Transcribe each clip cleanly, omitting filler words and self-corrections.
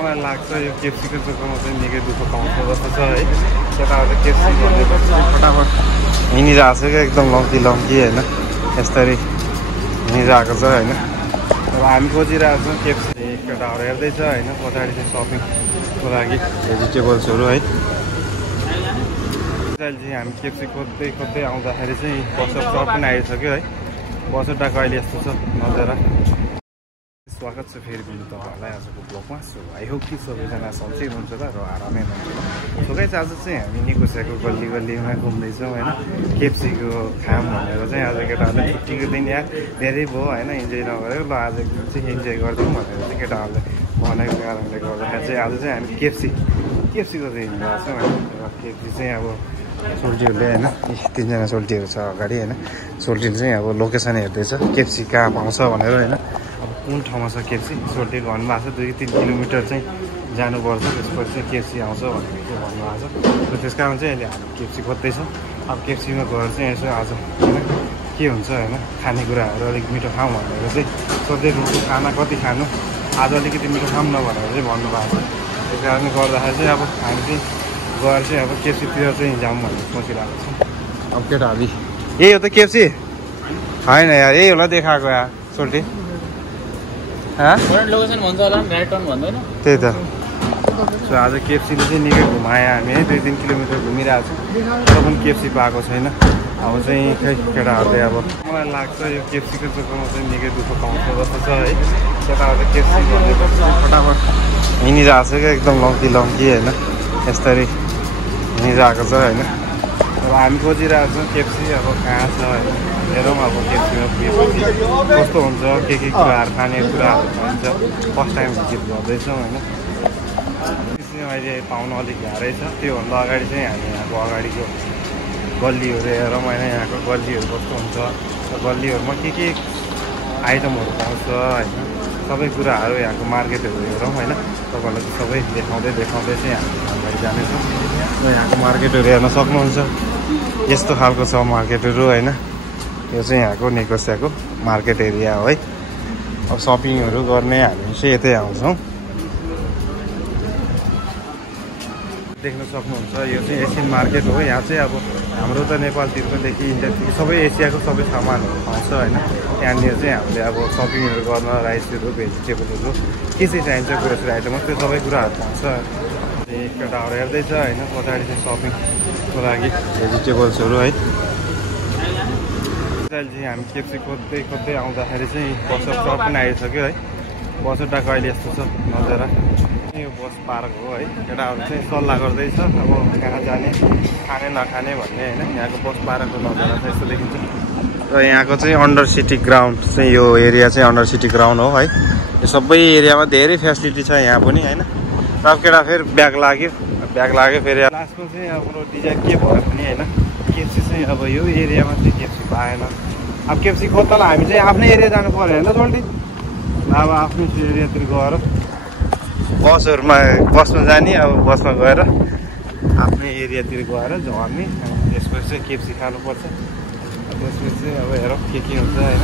मलाई लाग्छ यो केएफसीको चक्करमा चाहिँ निकै दुःख पाउँछ जस्तो छ है। यताबाट केएफसी भनेपछि फटाफट हिँडिरहेको छ क्या, एकदम लम्की होइन, यस्तरी हिँडिरहेको छ होइन। अब हामी खोजिरहेको छौँ केएफसी। केटाहरू हेर्दैछ होइन, पछाडि चाहिँ सपिङको लागि भेजिटेबल्सहरू है। अहिले चाहिँ हामी केएफसी खोज्दै आउँदाखेरि चाहिँ बस स्टप पनि आइसक्यो है। बस अड्डाको अहिले यस्तो छ नजारा। स्वागत छ फेरि पनि तपाईँहरूलाई आजको ब्लगमा। सो आई होप कि सबैजना सन्चै हुनुहुन्छ र आरामै हुनुहुन्छ। सो गाइस आज चाहिँ हामी निकोसियाको गल्लीमा घुम्दैछौँ होइन। केएफसीको खाम भनेर चाहिँ आज केटाहरूले छुट्टीको दिन या धेरै भयो होइन, इन्जोय नगरेको। ल आज चाहिँ इन्जोय गरिदिउँ भनेर चाहिँ केटाहरूले भनेको कारणले गर्दाखेरि चाहिँ आज चाहिँ हामी केएफसीको चाहिँ हिँडिरहेको छौँ होइन। र केएफसी चाहिँ अब सोल्टीहरूले होइन, तिनजना सोल्टीहरू छ अगाडि होइन। सोल्टीले चाहिँ अब लोकेसन हेर्दैछ केएफसी कहाँ पाउँछ भनेर होइन। अब कुन ठाउँमा छ केएफसी, सोल्टी भन्नुभएको छ 2-3 किलोमिटर चाहिँ जानुपर्छ, त्यसपछि चाहिँ केएफसी आउँछ भनेर चाहिँ भन्नुभएको छ। र त्यस कारण चाहिँ अहिले हामी केएफसी खोज्दैछौँ। अब केएफसीमा गएर चाहिँ यसो आज होइन के हुन्छ होइन, खानेकुराहरू अलिक मिठो खाऊँ भनेर चाहिँ सोध्दै रुटु खाना कति खानु, आज अलिकति मिठो खाऊँ न भनेर चाहिँ भन्नुभएको छ। त्यस कारणले गर्दाखेरि चाहिँ अब हामी चाहिँ गएर चाहिँ अब केएफसीतिर चाहिँ जाऊँ भनेर सोचिरहेको छौँ। अब केटाहरू यही हो त केएफसी होइन यार, यही होला देखाएको यार सोल्टी। लोकेसन भन्छ होला, गाडी टर्न भन्दैन। त्यही त। सो आज केएफसीले चाहिँ निकै घुमायो हामी है, 2-3 किलोमिटर घुमिरहेको छौँ तर पनि केएफसी पाएको छैन। अब चाहिँ खै केटाहरूले अब मलाई लाग्छ यो केएफसीको चक्करमा चाहिँ निकै दुःख पाउँछ जस्तो छ है। केटाहरूले केएफसी भनेपछि फटाफट हिँडिरहेको छ क्या, एकदम लम्की होइन, यस्तरी हिँडिरहेको छ होइन। अब हामी खोजिरहेको छौँ केएफसी अब कहाँ छ होइन। हेरौँ अब केएफसीमा पुगेपछि कस्तो हुन्छ, के कुराहरू खाने कुराहरू पाइन्छ। फर्स्ट टाइम भिजिट गर्दैछौँ होइन। अहिले पाउनु अलिक गाह्रै छ। त्योभन्दा अगाडि चाहिँ हामी यहाँको अगाडिको गल्लीहरू हेरौँ होइन, यहाँको गल्लीहरू कस्तो हुन्छ, गल्लीहरूमा के आइटमहरू पाउँछ होइन, सबै कुराहरू यहाँको मार्केटहरू हेरौँ होइन। तपाईँहरूलाई चाहिँ सबै देखाउँदै चाहिँ हामी अगाडि जानेछौँ। र यहाँको मार्केटहरू हेर्न सक्नुहुन्छ, यस्तो खालको छ मार्केटहरू होइन। यो चाहिँ यहाँको निकोसियाको मार्केट एरिया हो है। अब सपिङहरू गर्ने हामी चाहिँ यतै आउँछौँ। देख्न सक्नुहुन्छ यो चाहिँ एसियन मार्केट हो। यहाँ चाहिँ अब हाम्रो त नेपालतिरकोदेखि इन्डियादेखि सबै एसियाको सबै सामानहरू पाउँछ होइन। यहाँनिर चाहिँ हामीले अब सपिङहरू गर्न राइसहरू, भेजिटेबलहरू के चाहिँ चाहिन्छ ग्रोसरी आइटम त्यो सबै कुराहरू पाउँछ। केटाहरू हेर्दैछ होइन, पछाडि चाहिँ सपिङको लागि भेजिटेबल्सहरू है। अहिले चाहिँ हामी केएफसी खोज्दै आउँदाखेरि चाहिँ बस स्टप पनि आइसक्यो है। बस अड्डाको अहिले यस्तो छ नजारा। यो बस पार्क हो है। केटाहरू चाहिँ सल्लाह गर्दैछ अब कहाँ जाने, खाने नखाने भन्ने होइन। यहाँको बस पार्कको नजारा चाहिँ यस्तो देखिन्छ। र यहाँको चाहिँ अन्डर सिटी ग्राउन्ड चाहिँ यो एरिया चाहिँ अन्डर सिटी ग्राउन्ड हो है। यो सबै एरियामा धेरै फेसिलिटी छ यहाँ पनि होइन। र अब केटा फेरि ब्याग लाग्यो फेरि लास्टमा चाहिँ हाम्रो डिजाइन के भयो भने होइन, केएफसी चाहिँ अब यो एरियामा चाहिँ केएफसी पाएन। अब केएफसी खोज्दालाई हामी चाहिँ आफ्नै एरिया जानु पऱ्यो होइन सोल्टी। अब आफ्नो एरियातिर गएर बसमा जाने, अब बसमा गएर आफ्नै एरियातिर गएर झर्ने। त्यसपछि चाहिँ केएफसी खानुपर्छ। त्यसपछि चाहिँ अब हेरौँ के हुन्छ होइन।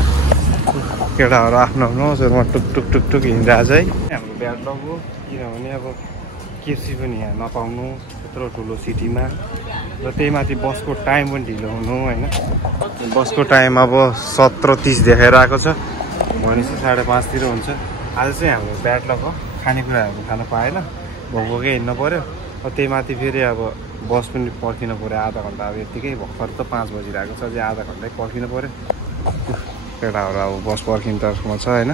केटाहरू आफ्नो सुरुमा टुक हिँडिरहेको छ है। हाम्रो ब्याड लग हो, किनभने अब केएफसी पनि यहाँ नपाउनु यत्रो ठुलो सिटीमा। र त्यही माथि बसको टाइम पनि ढिलो हुनु होइन। बसको टाइम अब 7:30 देखाएर आएको छ, भनेपछि 5:30तिर हुन्छ। आज चाहिँ हाम्रो ब्याड लक हो, खानेकुराहरू खान पाएन, भोकै हिँड्नु पऱ्यो। त्यही माथि फेरि अब बस पनि पर्खिनु पऱ्यो आधा घन्टा। अब यत्तिकै भर्खर त 5 बजिरहेको छ, अझै आधा घन्टै पर्खिनु पऱ्यो। केटाहरू अब बस पर्खिनु तर्फमा छ होइन।